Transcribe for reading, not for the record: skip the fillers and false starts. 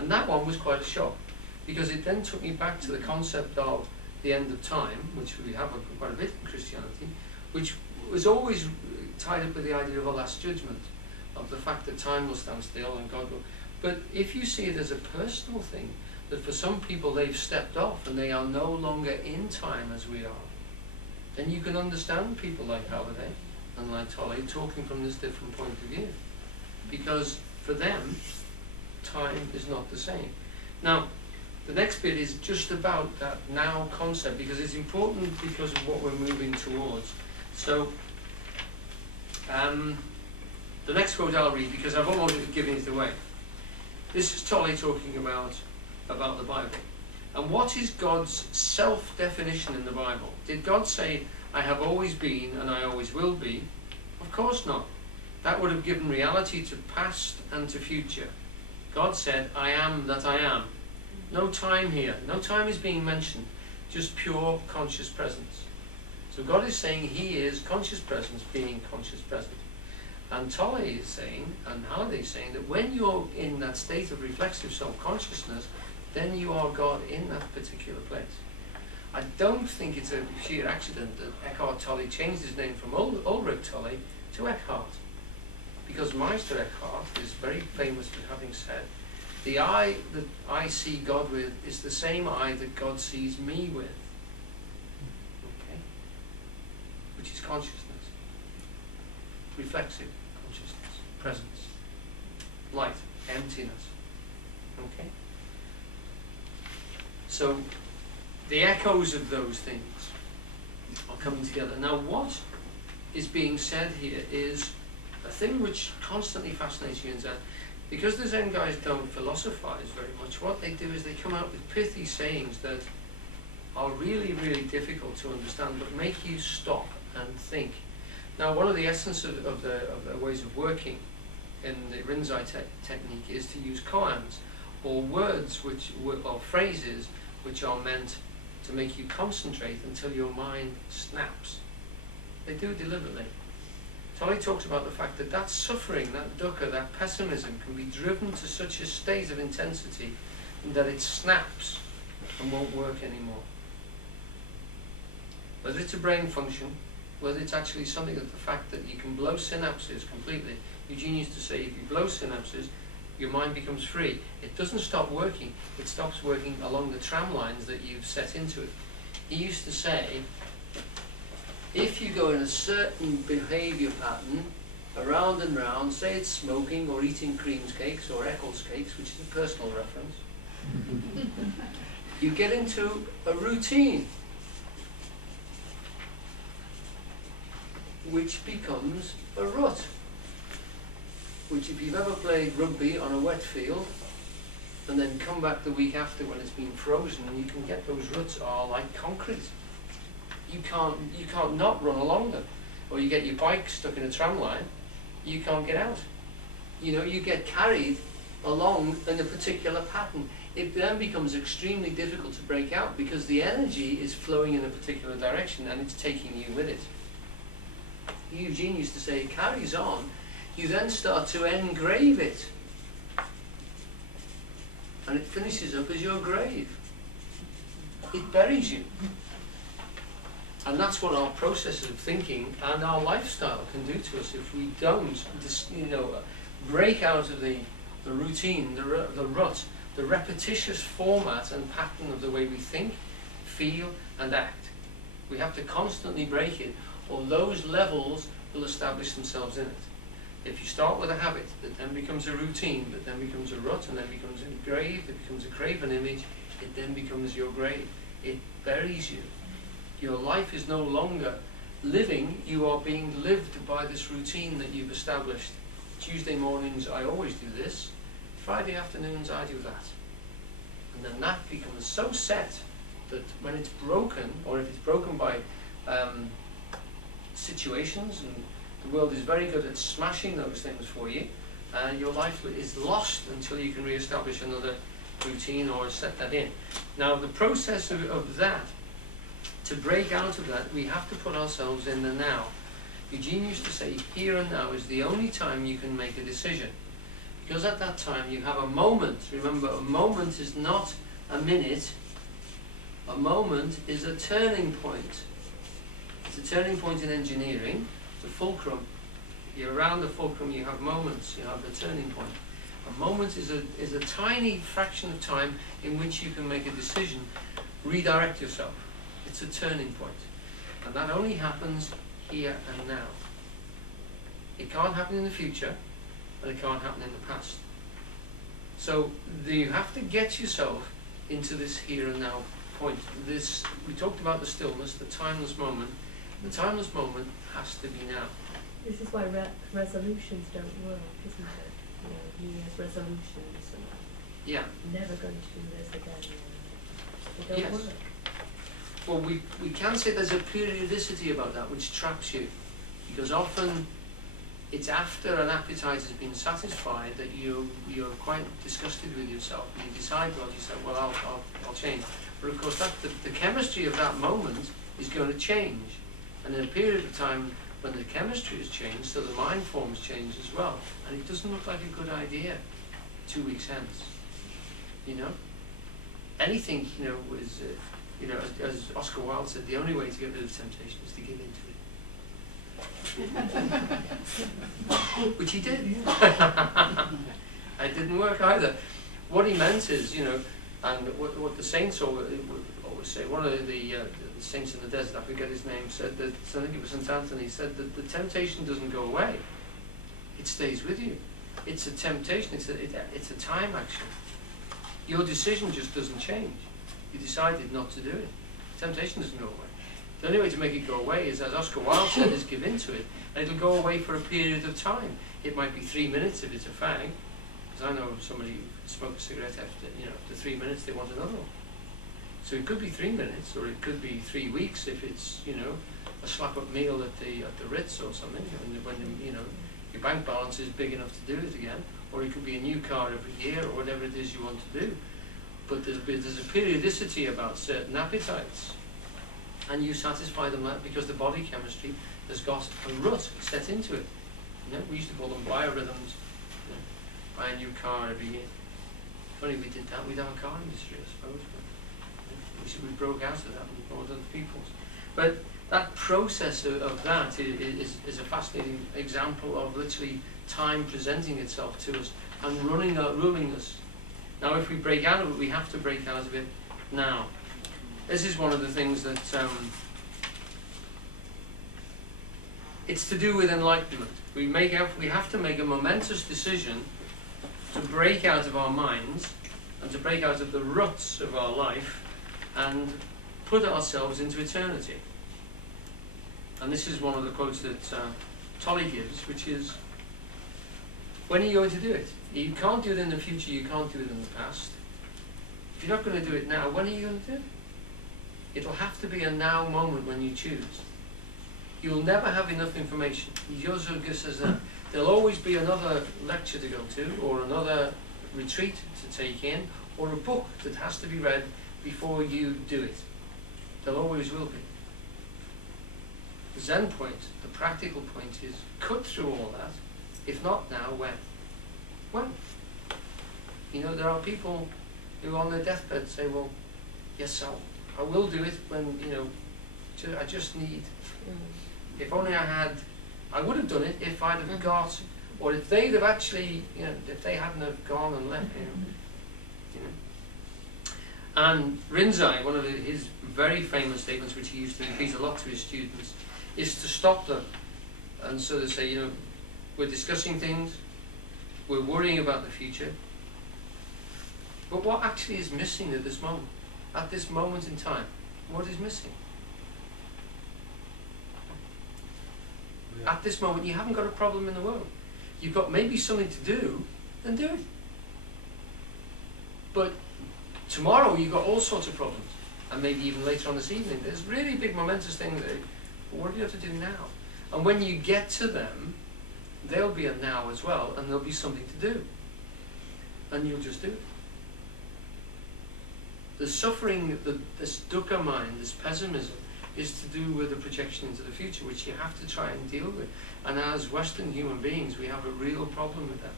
And that one was quite a shock, because it then took me back to the concept of the end of time, which we have quite a bit in Christianity, which was always tied up with the idea of a last judgment, of the fact that time will stand still and God will. But if you see it as a personal thing, that for some people they've stepped off and they are no longer in time as we are, then you can understand people like Halliday and like Tolle talking from this different point of view. Because for them, time is not the same. Now, the next bit is just about that now concept, because it's important because of what we're moving towards. So, the next quote I'll read, because I've almost given it away. This is Tolle talking about the Bible. And what is God's self-definition in the Bible? Did God say, I have always been and I always will be? Of course not. That would have given reality to past and to future. God said, I am that I am. No time here. No time is being mentioned. Just pure conscious presence. So God is saying He is conscious presence being conscious presence. And Tolle is saying, and Halliday is saying, that when you're in that state of reflexive self-consciousness, then you are God in that particular place. I don't think it's a sheer accident that Eckhart Tolle changed his name from Ulrich Tolle to Eckhart. Because Meister Eckhart is very famous for having said, the eye that I see God with is the same eye that God sees me with. Okay? Which is consciousness. Reflexive consciousness. Presence. Light. Emptiness. Okay? So, the echoes of those things are coming together. Now, what is being said here is a thing which constantly fascinates you in Zen. Because the Zen guys don't philosophize very much, what they do is they come out with pithy sayings that are really, really difficult to understand, but make you stop and think. Now, one of the essence of the ways of working in the Rinzai technique is to use koans, or words or phrases which are meant to make you concentrate until your mind snaps. They do deliberately. Tolle talks about the fact that that suffering, that dukkha, that pessimism can be driven to such a state of intensity that it snaps and won't work anymore. Whether it's a brain function, whether it's actually something that the fact that you can blow synapses completely. Eugene used to say, if you blow synapses, your mind becomes free. It doesn't stop working, it stops working along the tram lines that you've set into it. He used to say, if you go in a certain behaviour pattern, around and round, say it's smoking or eating creams cakes or Eccles cakes, which is a personal reference, you get into a routine, which becomes a rut. Which, if you've ever played rugby on a wet field and then come back the week after when it's been frozen, and you can get those ruts are like concrete. You can't not run along them. Or you get your bike stuck in a tram line, you can't get out. You know, you get carried along in a particular pattern. It then becomes extremely difficult to break out because the energy is flowing in a particular direction and it's taking you with it. Eugene used to say, it carries on. You then start to engrave it. And it finishes up as your grave. It buries you. And that's what our processes of thinking and our lifestyle can do to us if we don't break out of the routine, the rut, the repetitious format and pattern of the way we think, feel and act. We have to constantly break it, or those levels will establish themselves in it. If you start with a habit that then becomes a routine, that then becomes a rut, and then becomes engraved, it becomes a graven image, it then becomes your grave. It buries you. Your life is no longer living, you are being lived by this routine that you've established. Tuesday mornings I always do this, Friday afternoons I do that. And then that becomes so set that when it's broken, or if it's broken by situations, and the world is very good at smashing those things for you, your life is lost until you can re-establish another routine or set that in. Now the process of that, to break out of that, we have to put ourselves in the now. Eugene used to say, here and now is the only time you can make a decision. Because at that time you have a moment. Remember, a moment is not a minute. A moment is a turning point. It's a turning point in engineering. It's a fulcrum. You're around the fulcrum, you have moments, you have the turning point. A moment is a tiny fraction of time in which you can make a decision, redirect yourself. It's a turning point. And that only happens here and now. It can't happen in the future, and it can't happen in the past. So you have to get yourself into this here and now point. We talked about the stillness, the timeless moment. The timeless moment has to be now. This is why resolutions don't work, isn't it? New Year's resolutions and yeah. Never going to do this again. They don't work. Well, we can say there's a periodicity about that which traps you, because often it's after an appetite has been satisfied that you're quite disgusted with yourself, and you decide, well, you say, well, I'll change. But of course, the chemistry of that moment is going to change, and in a period of time when the chemistry has changed, so the mind forms change as well, and it doesn't look like a good idea 2 weeks hence. You know, anything, you know, was, you know, as Oscar Wilde said, the only way to get rid of temptation is to give into it. Which he did. It didn't work either. What he meant is, you know, and what the saints always say, one of the saints in the desert, I forget his name, said that, I think it was St. Anthony, said that the temptation doesn't go away. It stays with you. It's a temptation, it's a time action. Your decision just doesn't change. You decided not to do it. Temptation doesn't go away. The only way to make it go away is, as Oscar Wilde said, is give into it. And it'll go away for a period of time. It might be 3 minutes if it's a fag. Because I know somebody who smoked a cigarette after 3 minutes they want another one. So it could be 3 minutes, or it could be 3 weeks if it's, you know, a slap-up meal at the Ritz or something, when you know, your bank balance is big enough to do it again. Or it could be a new car every year, or whatever it is you want to do. But there's a periodicity about certain appetites, and you satisfy them because the body chemistry has got a rut set into it. You know, we used to call them biorhythms. You know, buy a new car every year. If only we did that, we'd have a car industry, I suppose. But we broke out of that and brought other people's. But that process of that is a fascinating example of literally time presenting itself to us and ruling us. Now, if we break out of it, we have to break out of it now. This is one of the things that it's to do with enlightenment. We have to make a momentous decision to break out of our minds and to break out of the ruts of our life and put ourselves into eternity. And this is one of the quotes that Tolle gives, which is, when are you going to do it? You can't do it in the future, you can't do it in the past. If you're not going to do it now, when are you going to do it? It'll have to be a now moment when you choose. You'll never have enough information. Yosuke says that. There'll always be another lecture to go to, or another retreat to take in, or a book that has to be read before you do it. There always will be. The Zen point, the practical point is, cut through all that. If not now, when? When? You know, there are people who on their deathbed say, well, yes, I will do it when, you know, I just need, if only I would have done it if I'd have got, or if they'd have actually, you know, if they hadn't have gone and left, you know. And Rinzai, one of his very famous statements, which he used to repeat a lot to his students, is to stop them. And so they say, you know, we're discussing things, we're worrying about the future, but what actually is missing at this moment in time? What is missing? At this moment, you haven't got a problem in the world. You've got maybe something to do, then do it. But tomorrow, you've got all sorts of problems. And maybe even later on this evening, there's really big momentous things that, what do you have to do now? And when you get to them, there'll be a now as well, and there'll be something to do. And you'll just do it. The suffering, this dukkha mind, this pessimism, is to do with the projection into the future, which you have to try and deal with. And as Western human beings, we have a real problem with that.